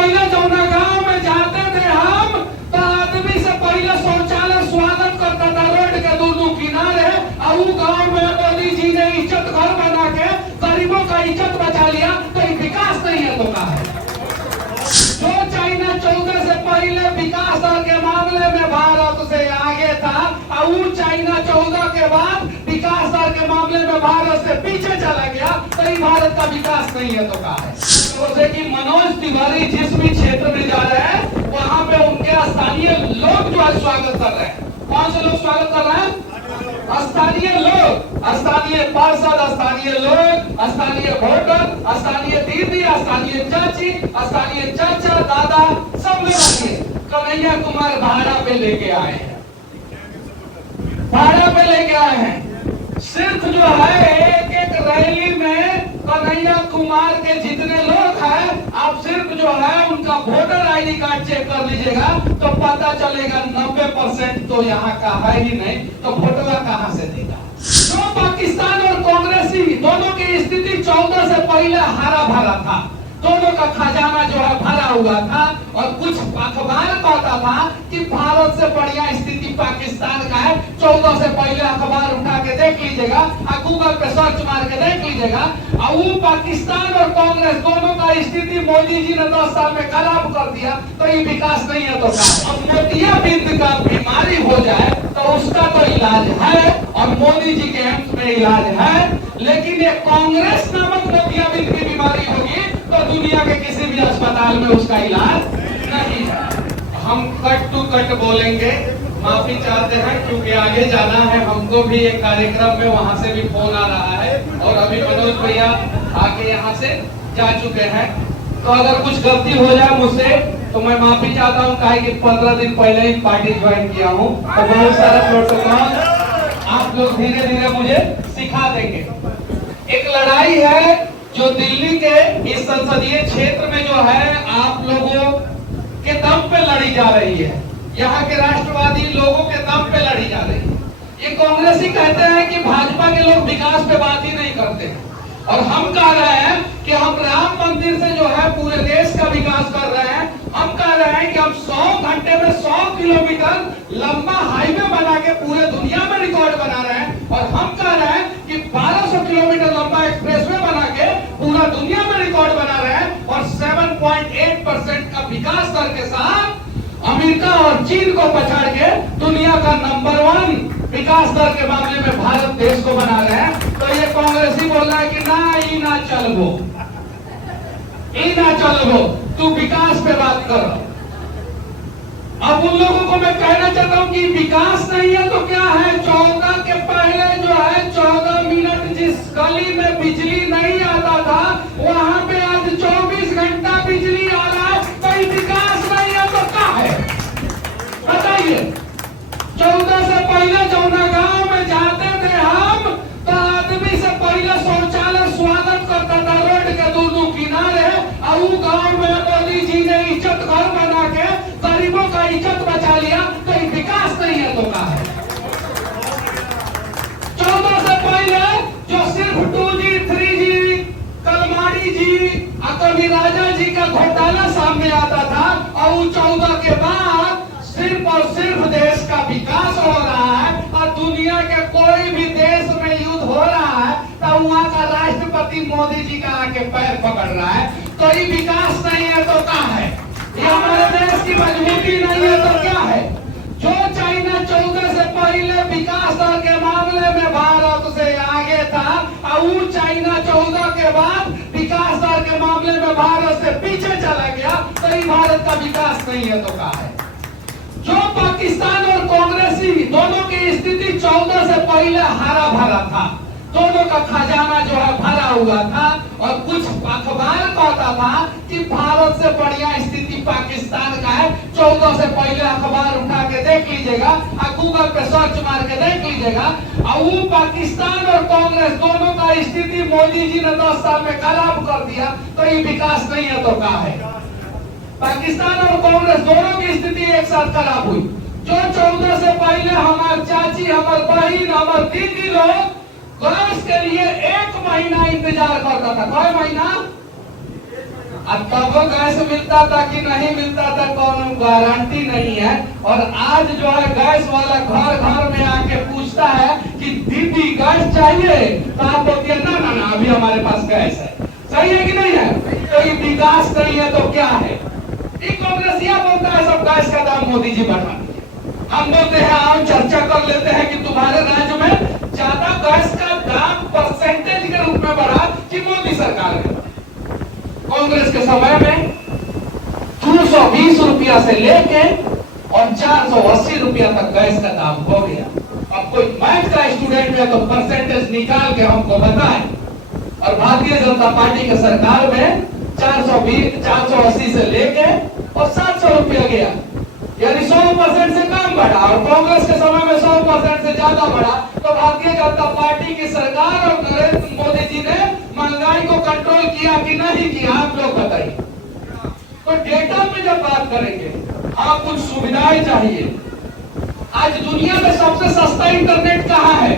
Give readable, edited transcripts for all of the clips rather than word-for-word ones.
पहले जौना गांव में जाते थे हम, तो आदमी से पहले शौचालय स्वागत करता था रोड के दोनों किनारे। और वो गांव में मोदी जी ने इज्जत घर बना के गरीबों का इज्जत बचा लिया, तो ये विकास नहीं है तो क्या है? जो चाइना 14 से पहले विकास दर के मामले में भारत से आगे था, और वो चाइना 14 के बाद विकास दर के मामले में भारत से पीछे चला गया, तो ये भारत का विकास नहीं है तो क्या है? जैसे कि मनोज तिवारी जिस भी क्षेत्र में जा रहे हैं, वहां पे उनके स्थानीय लोग जो है स्वागत कर रहे हैं। कौन से लोग स्वागत कर रहे हैं? स्थानीय लोग, स्थानीय पार्षद, स्थानीय लोग, स्थानीय वोटर, स्थानीय दीदी, स्थानीय चाची, स्थानीय चाचा, दादा, सब लोग आके कन्हैया कुमार भाड़ा पे लेके आए हैं, भाड़ा पे लेके आए हैं। सिर्फ जो है एक एक रैली में कन्हैया कुमार के जितने लोग हैं, आप सिर्फ जो है उनका वोटर आईडी कार्ड चेक कर लीजिएगा तो पता चलेगा 90% तो यहाँ का है ही नहीं, तो वोटवा कहाँ से देगा? जो पाकिस्तान और कांग्रेसी दोनों की स्थिति 14 से पहले हरा भरा था, दोनों का खजाना जो है भरा हुआ था। और कुछ अखबार कहता था कि भारत से बढ़िया स्थिति पाकिस्तान का है। 14 से पहले अखबार उठा के देख लीजिएगा, गूगल पे सर्च मार के देख लीजिएगा। और वो पाकिस्तान और कांग्रेस दोनों का स्थिति मोदी जी ने 10 साल में खराब कर दिया, तो ये विकास नहीं है तो क्या? अब मोतियाबिंद का बीमारी हो जाए तो उसका तो इलाज है, और मोदी जी के एम्स में इलाज है। लेकिन ये कांग्रेस नामक मोतियाबिंद की बीमारी होगी तो दुनिया के किसी भी अस्पताल में उसका इलाज नहीं है। हम कट टू कट बोलेंगे, माफी चाहते हैं क्योंकि आगे जाना है हमको भी एक कार्यक्रम में, वहां से भी फोन आ रहा है और अभी मनोज भैया आके यहाँ से जा चुके हैं। तो अगर कुछ गलती हो जाए मुझसे तो मैं माफी चाहता हूँ, कहा कि 15 दिन पहले ही पार्टी ज्वाइन किया हूँ, तो बहुत सारा प्रोटोकॉल आप लोग धीरे धीरे मुझे सिखा देंगे। एक लड़ाई है जो दिल्ली के इस संसदीय क्षेत्र में जो है आप लोगों के दम पे लड़ी जा रही है, यहाँ के राष्ट्रवादी लोगों के दम पे लड़ी जा रही है। ये कांग्रेसी कहते हैं कि भाजपा के लोग विकास पे बात ही नहीं करते, और हम कह रहे हैं कि हम राम मंदिर से जो है पूरे देश का विकास कर रहे हैं। हम कह रहे हैं कि हम 100 घंटे में 100 किलोमीटर लंबा हाईवे बना के पूरे दुनिया में रिकॉर्ड बना रहे हैं। और हम कह रहे हैं कि 1200 किलोमीटर लंबा एक्सप्रेसवे बना के पूरा दुनिया में रिकॉर्ड बना रहे हैं। और 7.8% का विकास दर के साथ अमेरिका और चीन को पछाड़ के दुनिया का नंबर 1 विकास दर के मामले में भारत देश को बना रहे हैं। तो ये कांग्रेसी बोल रहा है कि ना ई ना चलबो, ई ना चलबो, तू विकास पे बात कर। अब उन लोगों को मैं कहना चाहता हूं कि विकास नहीं है तो क्या है? 14 के पहले जो है 14 मिनट जिस गली में बिजली नहीं आता था, वहां पे आज 24 घंटा बिजली आ रहा है। कोई विकास नहीं है तो क्या है? बताइए। 14 से पहले जौना गांव में जाते थे हम, तो आदमी से पहले शौचालय स्वागत करता था रोड के दोनों किनारे। और वो गांव में मोदी जी ने इज्जत घर बना के गरीबों का इज्जत बचा लिया, तो ये विकास नहीं है तो क्या है? 14 से पहले जो सिर्फ 2G 3G कलमाड़ी जी और कभी राजा जी का घोटाला सामने आता था, और वो 14 के बाद सिर्फ और सिर्फ देश का विकास हो रहा है। और दुनिया के कोई भी देश में युद्ध हो रहा है तो वहाँ का राष्ट्रपति मोदी जी का आके पैर पकड़ रहा है। तो ये विकास नहीं है तो क्या है? ये हमारे देश की मजबूती नहीं है तो क्या है? जो चाइना 14 से पहले विकास दर के मामले में भारत से आगे था, और वो चाइना 14 के बाद विकास दर के मामले में भारत से पीछे चला गया, तो ये भारत का विकास नहीं है तो क्या है? जो पाकिस्तान और कांग्रेसी दोनों की स्थिति 14 से पहले हरा भरा था, दोनों का खजाना जो है भरा हुआ था। और कुछ अखबार कहता था कि भारत से बढ़िया स्थिति पाकिस्तान का है। 14 से पहले अखबार उठा के देख लीजिएगा, गूगल पे सर्च मार के देख लीजिएगा। और वो पाकिस्तान और कांग्रेस दोनों का स्थिति मोदी जी ने 10 साल में खराब कर दिया, तो ये विकास नहीं है तो क्या है? पाकिस्तान और कांग्रेस दोनों की स्थिति एक साथ खराब हुई। जो 14 से पहले हमारे चाची, हमारे बहन, हमारे दीदी लोग गैस के लिए 1 महीना इंतजार करता था। कई महीना? अब कब गैस मिलता था कि नहीं मिलता था कौन गारंटी नहीं है। और आज जो है गैस वाला घर घर में आके पूछता है कि दीदी गैस चाहिए, तो आप बोलते हैं ना ना ना अभी हमारे पास गैस है। सही है कि नहीं है? तो ये विकास नहीं है तो क्या है? कांग्रेसिया बोलता है सब गैस का दाम मोदी जी बढ़ा दिए। हम बोलते हैं आओ चर्चा कर लेते हैं कि तुम्हारे राज्य में ज्यादा गैस का दाम परसेंटेज के रूप में बढ़ा कि मोदी सरकार ने? कांग्रेस के समय में 220 रुपया से लेके और 480 रुपया तक गैस का दाम हो गया। अब कोई मैथ का स्टूडेंट है तो परसेंटेज निकाल के हमको बताए। और भारतीय जनता पार्टी के सरकार में 480 से लेके और 700 रुपया गया, यानी 100% से कम बढ़ा। और कांग्रेस के समय में 100% से ज्यादा बढ़ा। तो भारतीय जनता पार्टी की सरकार और नरेंद्र मोदी जी ने महंगाई को कंट्रोल किया कि नहीं किया? आप लोग बताइए। तो डेटा में जब बात करेंगे, हाँ कुछ सुविधाएं चाहिए। आज दुनिया में सबसे सस्ता इंटरनेट कहाँ है?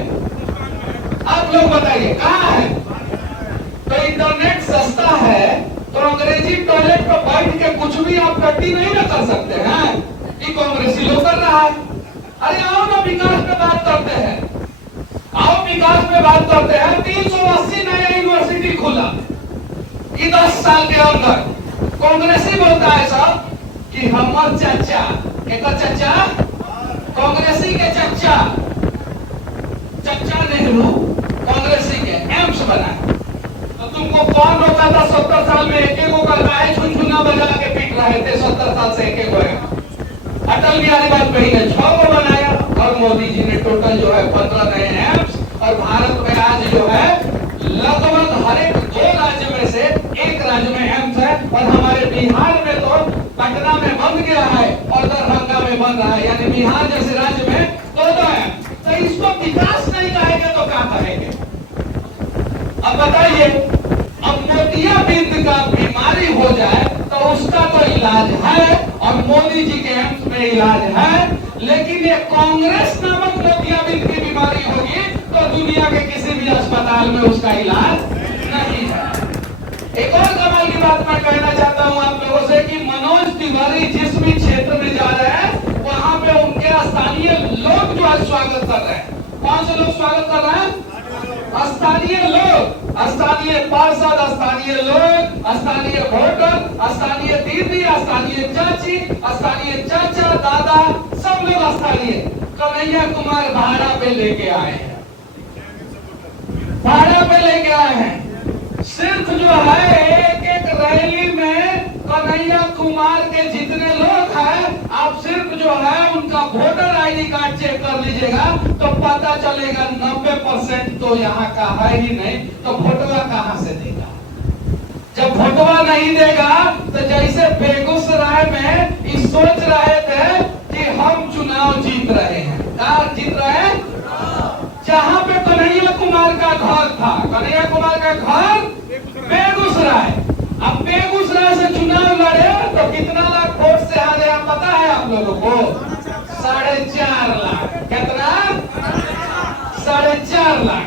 आप लोग बताइए कहाँ है? तो इंटरनेट सस्ता है तो अंग्रेजी टॉयलेट पर बैठ के कुछ भी आप टट्टी नहीं ना कर सकते हैं। ये कांग्रेसी लोग कर रहा है। अरे आओ ना विकास पे बात करते हैं, आओ विकास पे बात करते हैं। 380 नया यूनिवर्सिटी खुला ये 10 साल के अंदर। कांग्रेसी बोलता है सब कि हमार चाचा एक चाचा कांग्रेसी के चाचा नेहरू कांग्रेसी के एम्स बनाए। तो तुमको कौन रोका था 70 साल में एक एक को गाय छुनछुना बजा के पीट रहे थे? 70 साल से एक एक को अटल बिहारी वाजपेयी ने 6 को बनाया और मोदी जी ने टोटल जो है 15 नए एम्स। और भारत में आज जो है लगभग हर एक 2 राज्य में से 1 राज्य में एम्स है। और हमारे बिहार में तो पटना में बंद गया है और दरभंगा में बन रहा है, यानी बिहार जैसे राज्य में 2 एम्स। तो इसको विकास नहीं कहेंगे तो क्या कहेंगे? अब बताइए, अब मोतियाबिंद का बीमारी हो जाए तो उसका तो इलाज है और मोदी जी के एम्स में इलाज है। लेकिन ये कांग्रेस नामक मोतियाबिंद की बीमारी होगी तो दुनिया के किसी भी अस्पताल में उसका इलाज नहीं है। एक और कमाल की बात मैं कहना चाहता हूं आप लोगों से कि मनोज तिवारी जिस भी क्षेत्र में जा रहे हैं वहां पे उनके स्थानीय लोग जो है स्वागत कर रहे हैं। कौन से लोग स्वागत कर रहे हैं? स्थानीय लोग, स्थानीय पार्षद, स्थानीय लोग, स्थानीय वोटर, स्थानीय दीदी, स्थानीय चाची, स्थानीय चाचा, दादा, सब लोग स्थानीय। कन्हैया कुमार भाड़ा पे लेके आए हैं, भाड़ा पे लेके आए हैं। सिर्फ जो है एक एक रैली में कन्हैया कुमार के जितने लोग हैं, आप सिर्फ जो है उनका वोटर आईडी कार्ड चेक कर लीजिएगा तो पता चलेगा 90% तो यहाँ का है ही नहीं। तो वोटवा कहाँ से देगा? जब वोटवा नहीं देगा तो जैसे बेगूसराय में इस सोच रहे थे कि हम चुनाव जीत रहे हैं। कहाँ जीत रहे हैं? जहाँ पे कन्हैया कुमार का घर था। कन्हैया कुमार का घर बेगूसराय। अब बेगूसराय से चुनाव लड़े तो कितना लाख वोट से हारे आप पता है आप लोगों को? 4.5 लाख। कितना? 4.5 लाख।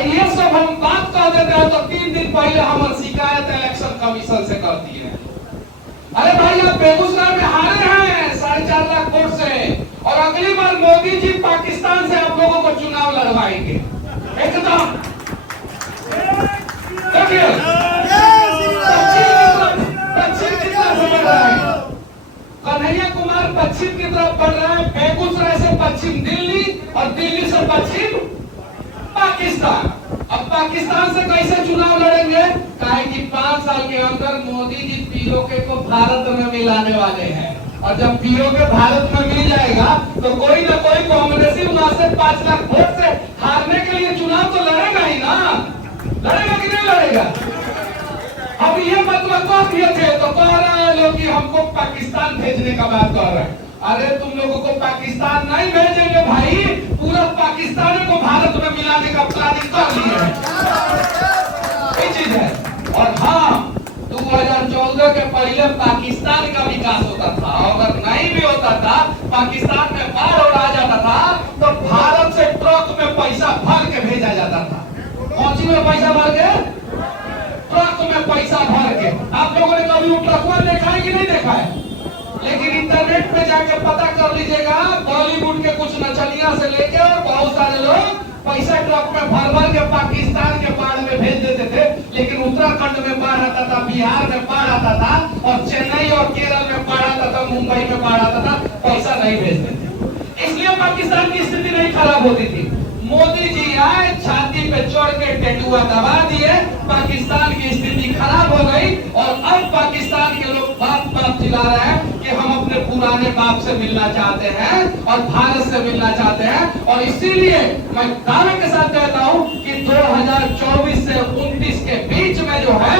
ये सब हम बात कर देते हैं तो 3 दिन पहले हमारी शिकायत इलेक्शन कमीशन से कर दी है। अरे भाई आप बेगूसराय में हारे हैं 4.5 लाख वोट से और अगली बार मोदी जी पाकिस्तान से आप लोगों को चुनाव लड़वाएंगे एकदम। देखिए पश्चिम की तरफ बढ़ रहा है, कन्हैया कुमार पश्चिम की तरफ बढ़ रहा है। बेगूसराय से पश्चिम दिल्ली और दिल्ली से पश्चिम पाकिस्तान। अब पाकिस्तान से कैसे चुनाव लड़ेंगे? कहे कि 5 साल के अंदर मोदी जी पीओके को भारत में मिलाने वाले हैं। और जब पीओके भारत में मिल जाएगा तो कोई ना कोई कांग्रेसी वहां से 5 लाख वोट से हारने के लिए चुनाव तो लड़ेगा ही ना। लड़ेगा कि नहीं लड़ेगा? अब ये मतलब कह दिए थे तो कह रहे हैं लोग कि हमको पाकिस्तान भेजने का बात कर रहे हैं। अरे तुम लोगों को पाकिस्तान नहीं भेजेंगे भाई, पूरा पाकिस्तान को भारत में मिलाने का प्लानिंग कर लिए है। ये चीज है। और हाँ 2014 के पहले पाकिस्तान का विकास होता था। अगर नहीं भी होता था, पाकिस्तान में बाढ़ और आ जाता था तो भारत से ट्रक में पैसा भर के भेजा जाता था। कौन सी में पैसा भर के? ट्रक ट्रक में पैसा भर के। आप लोगों ने कभी वो ट्रकवा देखा है कि नहीं देखा है? लेकिन इंटरनेट पे जाके पता कर लीजिएगा, बॉलीवुड के कुछ नचनिया से लेके और बहुत सारे लोग पैसा ट्रक में भर भर के पाकिस्तान के बाढ़ में भेज देते थे। लेकिन उत्तराखंड में बाढ़ आता था, बिहार में बाढ़ आता था, और चेन्नई और केरल में बाढ़ आता था, मुंबई में बाढ़ आता था, पैसा नहीं भेजते थे। इसलिए पाकिस्तान की स्थिति नहीं खराब होती थी। मोदी जी आए, छाती पे चढ़ के टेटुआ दबा दिए, पाकिस्तान की स्थिति खराब हो गई। और अब पाकिस्तान के लोग बाप बाप चिल्ला रहे हैं कि हम अपने पुराने बाप से मिलना चाहते हैं और भारत से मिलना चाहते हैं। और इसीलिए मैं दावे के साथ कहता हूं कि 2024 से 29 के बीच में जो है,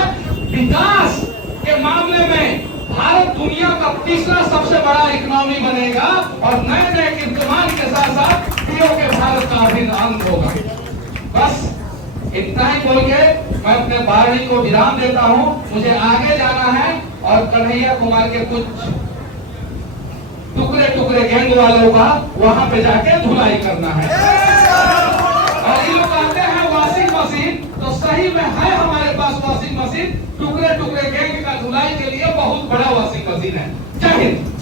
विकास के मामले में भारत दुनिया का तीसरा सबसे बड़ा इकोनॉमी बनेगा और नए नए कीर्तिमान के साथ साथ के भारत का अभिन्न अंग होगा। बस इतना ही बोल के मैं अपने वाणी को विराम देता हूं। मुझे आगे जाना है और कन्हैया कुमार के कुछ टुकड़े टुकड़े गैंग वालों का वहां पे जाके धुलाई करना है। और ये लोग कहते हैं वॉशिंग मशीन, तो सही में है हमारे पास वॉशिंग मशीन। टुकड़े टुकड़े गैंग का धुलाई के लिए बहुत बड़ा वॉशिंग मशीन है। जय हिंद।